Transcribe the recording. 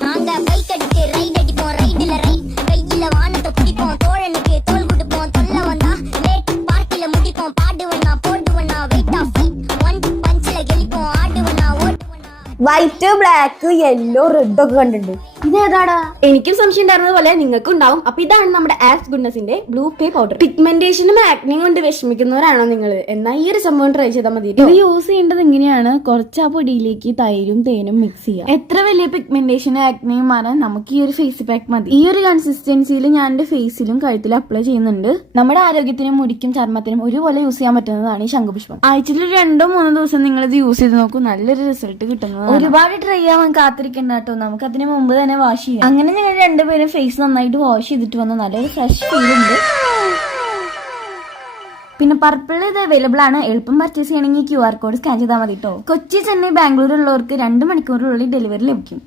நாங்க பைக் அடிச்சு ரைட் அடிப்போம் ரைடுல ரைட் கையில வானத்தை பிடிப்போம் தோழனுக்கு தோல் கொடுப்போம் தொல்ல வந்தா லேட் பார்ட்டில முடிப்போம் பாடுவனா போடுவனா வெயிட் ஆஃப் ஒன் பஞ்சில கெளிப்போம் ஆடுவனா ஓட்டுவனா വൈറ്റ് ബ്ലാക്ക് യെല്ലോ റെഡ് ഒക്കെ കണ്ടിട്ടുണ്ട് ഇതേതാടാ എനിക്കും സംശയം ഉണ്ടായിരുന്നത് പോലെ നിങ്ങൾക്കും ഉണ്ടാവും. അപ്പൊ ഇതാണ് നമ്മുടെ ആസ് ഗുഡ്നസിന്റെ ബ്ലൂ പേ പൗഡർ പിഗ്മെന്റേഷനും ആക്നിയും കൊണ്ട് വിഷമിക്കുന്നവരാണോ നിങ്ങൾ എന്നാൽ ഈ ഒരു സംഭവം ട്രൈ ചെയ്താൽ മതി ഇത് യൂസ് ചെയ്യേണ്ടത് ഇങ്ങനെയാണ്. കുറച്ച് ആ പൊടിയിലേക്ക് തൈരും തേനും മിക്സ് ചെയ്യാം. എത്ര വലിയ പിഗ്മെന്റേഷനും ആക്നിയും മാറാൻ നമുക്ക് ഈ ഒരു ഫേസ് പാക്ക് മതി. ഈ ഒരു കൺസിസ്റ്റൻസിയിൽ ഞാൻ എന്റെ ഫേസിലും കഴുത്തിലും അപ്ലൈ ചെയ്യുന്നുണ്ട്. നമ്മുടെ ആരോഗ്യത്തിനും മുടിക്കും ചർമ്മത്തിനും ഒരുപോലെ യൂസ് ചെയ്യാൻ പറ്റുന്നതാണ് ഈ ശംഖുപുഷ്പം. ആഴ്ചയിൽ ഒരു രണ്ടോ മൂന്നോ ദിവസം നിങ്ങൾ ഇത് യൂസ് ചെയ്ത് നോക്കൂ. നല്ലൊരു റിസൾട്ട് കിട്ടുന്നത് ഒരുപാട് ട്രൈ ആവാൻ കാത്തിരിക്കണ്ട കേട്ടോ നമുക്ക് അതിന് മുമ്പ് തന്നെ വാഷ് ചെയ്യാം. അങ്ങനെ നിങ്ങൾ രണ്ടുപേരും ഫേസ് നന്നായിട്ട് വാഷ് ചെയ്തിട്ട് വന്ന നല്ലൊരു ഫ്രഷ് ഫീൽ ഉണ്ട്. പിന്നെ പർപ്പിൾ ഇത് അവൈലബിൾ ആണ്. എളുപ്പം പർച്ചേസ് ചെയ്യണമെങ്കിൽ ക്യു ആർ കോഡ് സ്കാൻ ചെയ്താൽ മതി കേട്ടോ കൊച്ചി ചെന്നൈ ബാംഗ്ലൂർ ഉള്ളവർക്ക് രണ്ട് മണിക്കൂറിനുള്ളിൽ ഡെലിവറി ലഭിക്കും.